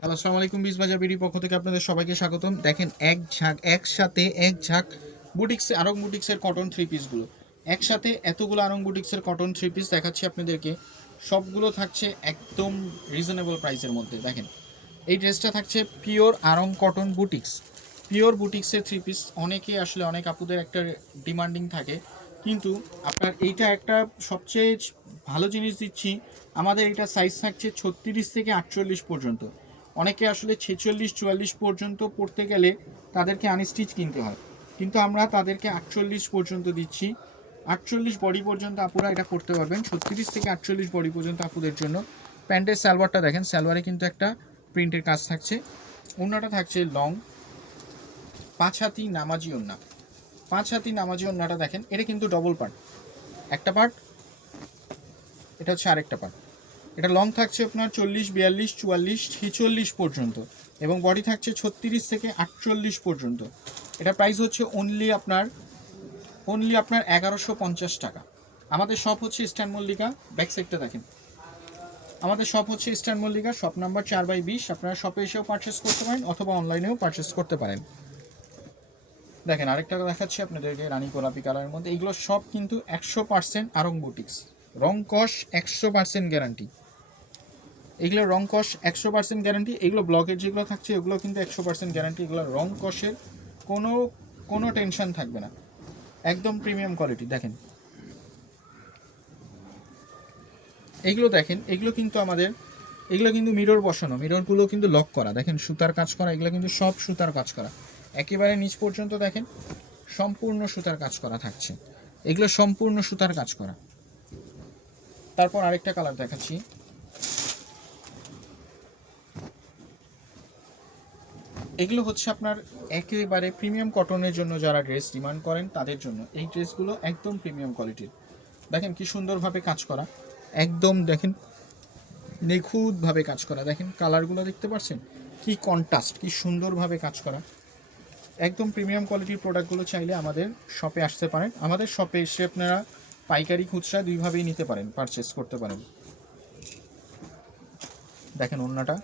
Hello, আসসালামু আলাইকুম। বিজবাজার BD পক্ষ থেকে আপনাদের সবাইকে স্বাগতম। দেখেন একসাথে এক ঝাঁক বুটিক্সে আরং বুটিক্সের কটন থ্রি পিসগুলো একসাথে এতগুলো আরং বুটিক্সের কটন থ্রি পিস দেখাচ্ছি আপনাদেরকে। সবগুলো থাকছে একদম রিজনেবল প্রাইসের মধ্যে। দেখেন এই ড্রেসটা থাকছে pure Aarong cotton boutiques, pure বুটিক্সের থ্রি পিস। অনেকে আসলে অনেক আপুদের একটা ডিমান্ডিং থাকে, কিন্তু আপনার এইটা একটা সবচেয়ে ভালো জিনিস দিচ্ছি। আমাদের এটা সাইজ থাকছে 36 থেকে 48 পর্যন্ত। অনেকে আসলে 46-44 পর্যন্ত পড়তে গেলে তাদেরকে আনস্টিচ কিনতে হয়, কিন্তু আমরা তাদেরকে 48 পর্যন্ত দিচ্ছি। 48 বডি পর্যন্ত আপুরা এটা করতে পারবেন। 36 থেকে 48 বডি পর্যন্ত আপুদের জন্য। প্যান্টের সালোয়ারটা দেখেন, সালোয়ারে কিন্তু একটা প্রিন্টের কাজ থাকছে। ওড়নাটা থাকছে লং 5 হাতি নামাজি ওড়না। 5 হাতি নামাজি ওড়নাটা দেখেন, এটা কিন্তু ডবল পার্ট, একটা পার্ট, এটা হচ্ছে আরেকটা পার্ট। এটা লং থাকছে আপনার 40, 42, 44, 46 পর্যন্ত, এবং বডি থাকছে 36 থেকে 48 পর্যন্ত। এটা প্রাইস হচ্ছে অনলি আপনার 1150 টাকা। আমাদের শপ হচ্ছে ইস্টার্ন মল্লিকা, ব্যাক সাইডটা দেখেন। আমাদের শপ হচ্ছে ইস্টার্ন মল্লিকা, শপ নাম্বার 4/20। আপনারা শপে এসেও পারচেস করতে পারেন অথবা অনলাইনেও পারচেস করতে পারেন। দেখেন আরেকটা দেখাচ্ছি আপনাদেরকে, রানী গোলাপি কালারের মধ্যে। এগুলো সব কিন্তু 100% আরং বুটিক্স, রং কস 100% গ্যারান্টি। এগুলো রং কস 100% গ্যারান্টি। এগুলো ব্লকের যেগুলো থাকছে এগুলো কিন্তু 100% গ্যারান্টি। এগুলো রং কসের কোনো কোনো টেনশন থাকবে না, একদম প্রিমিয়াম কোয়ালিটি। দেখেন এইগুলো, দেখেন এগুলো কিন্তু আমাদের, এগুলো কিন্তু মিরর বসানো, মিররগুলো কিন্তু লক করা। দেখেন সুতার কাজ করা, এগুলো কিন্তু সব সুতার কাজ করা, একেবারে নিচ পর্যন্ত দেখেন সম্পূর্ণ সুতার কাজ করা থাকছে। এগুলো সম্পূর্ণ সুতার কাজ করা। তারপর আরেকটা কালার দেখাচ্ছি। এগুলো হচ্ছে আপনার একেবারে প্রিমিয়াম কটনের জন্য যারা ড্রেস ডিমান্ড করেন তাদের জন্য এই ড্রেসগুলো একদম প্রিমিয়াম কোয়ালিটির। দেখেন কি সুন্দরভাবে কাজ করা, একদম দেখেন নিখুঁতভাবে কাজ করা। দেখেন কালারগুলো দেখতে পাচ্ছেন, কি কন্ট্রাস্ট, কি সুন্দরভাবে কাজ করা। একদম প্রিমিয়াম কোয়ালিটির প্রোডাক্টগুলো চাইলে আমাদের শপে আসতে পারেন। আমাদের শপে এসে আপনারা পাইকারি খুচরা দুইভাবেই নিতে পারেন, পারচেস করতে পারেন। দেখেন ওড়নাটা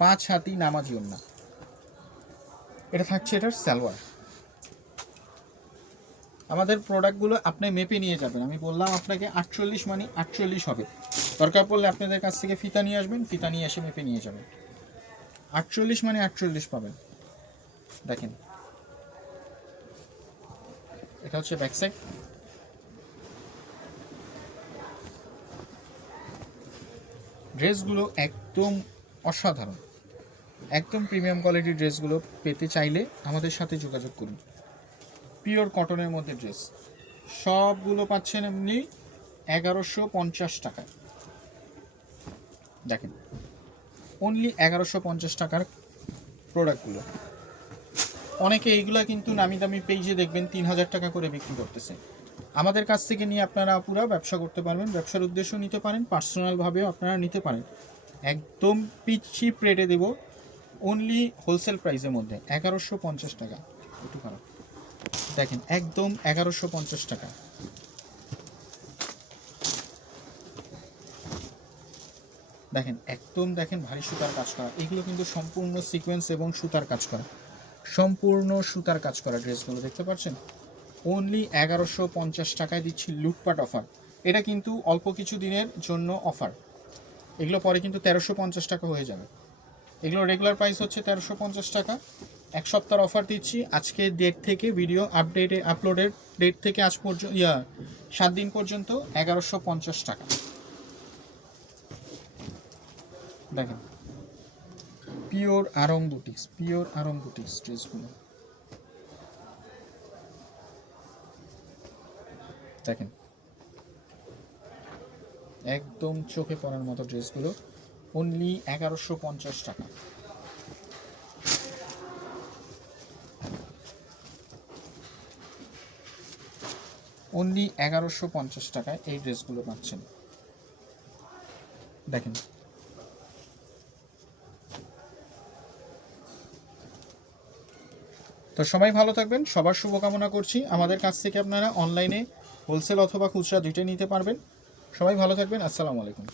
5 হাতি নামাজি ওড়না। এটা থাকছে এটার সালোয়ার। আমাদের প্রোডাক্টগুলো আপনি মেপে নিয়ে যাবেন। আমি বললাম আপনাকে 48 মানে 48 হবে। দরকার পড়লে আপনাদের কাছ থেকে ফিতা নিয়ে আসবেন, ফিতা নিয়ে এসে মেপে নিয়ে যাবেন। 48 মানে 48 পাবেন। দেখেন এটা হচ্ছে ব্যাক সাইড। ড্রেসগুলো একদম অসাধারণ, একদম প্রিমিয়াম কোয়ালিটির ড্রেসগুলো পেতে চাইলে আমাদের সাথে যোগাযোগ করুন। পিওর কটনের মধ্যে ড্রেস সবগুলো পাচ্ছেন এমনি 1150 টাকায়। দেখেন অনলি 1150 টাকার প্রোডাক্টগুলো। অনেকে এইগুলা কিন্তু নামি দামি পেজে দেখবেন 3000 টাকা করে বিক্রি করতেছে। আমাদের কাছ থেকে নিয়ে আপনারা পুরো ব্যবসা করতে পারবেন, ব্যবসার উদ্দেশ্য নিতে পারেন, পার্সোনালভাবেও আপনারা নিতে পারেন। একদম চিপ রেটে দেব, অনলি হোলসেল প্রাইসের মধ্যে 1150 টাকা। একটু খারাপ, দেখেন একদম 1150 টাকা। দেখেন একদম, দেখেন ভারী সুতার কাজ করা। এগুলো কিন্তু সম্পূর্ণ সিকোয়েন্স এবং সুতার কাজ করা, সম্পূর্ণ সুতার কাজ করা ড্রেসগুলো দেখতে পাচ্ছেন। অনলি 1150 টাকায় দিচ্ছি লুটপাট অফার। এটা কিন্তু অল্প কিছু দিনের জন্য অফার, এগুলো পরে কিন্তু 1350 টাকা হয়ে যাবে। এগুলো রেগুলার প্রাইস হচ্ছে 1350 টাকা। এক সপ্তাহের অফার দিচ্ছি আজকে ডেট থেকে, ভিডিও আপলোডের ডেট থেকে আজ পর্যন্ত 7 দিন পর্যন্ত 1150 টাকা। দেখেন pure Aarong boutiques, pure Aarong boutiques ড্রেসগুলো দেখেন একদম চোখে পড়ার মতো ড্রেসগুলো। অনলি 1150 টাকা। অনলি 1150 টাকায় এই ড্রেসগুলো পাচ্ছেন। দেখেন তো সবাই ভালো থাকবেন, সবার শুভকামনা করছি। আমাদের কাছ থেকে আপনারা অনলাইনে হোলসেল অথবা খুচরা দুইটাই নিতে পারবেন। সবাই ভালো থাকবেন, আসসালামু আলাইকুম।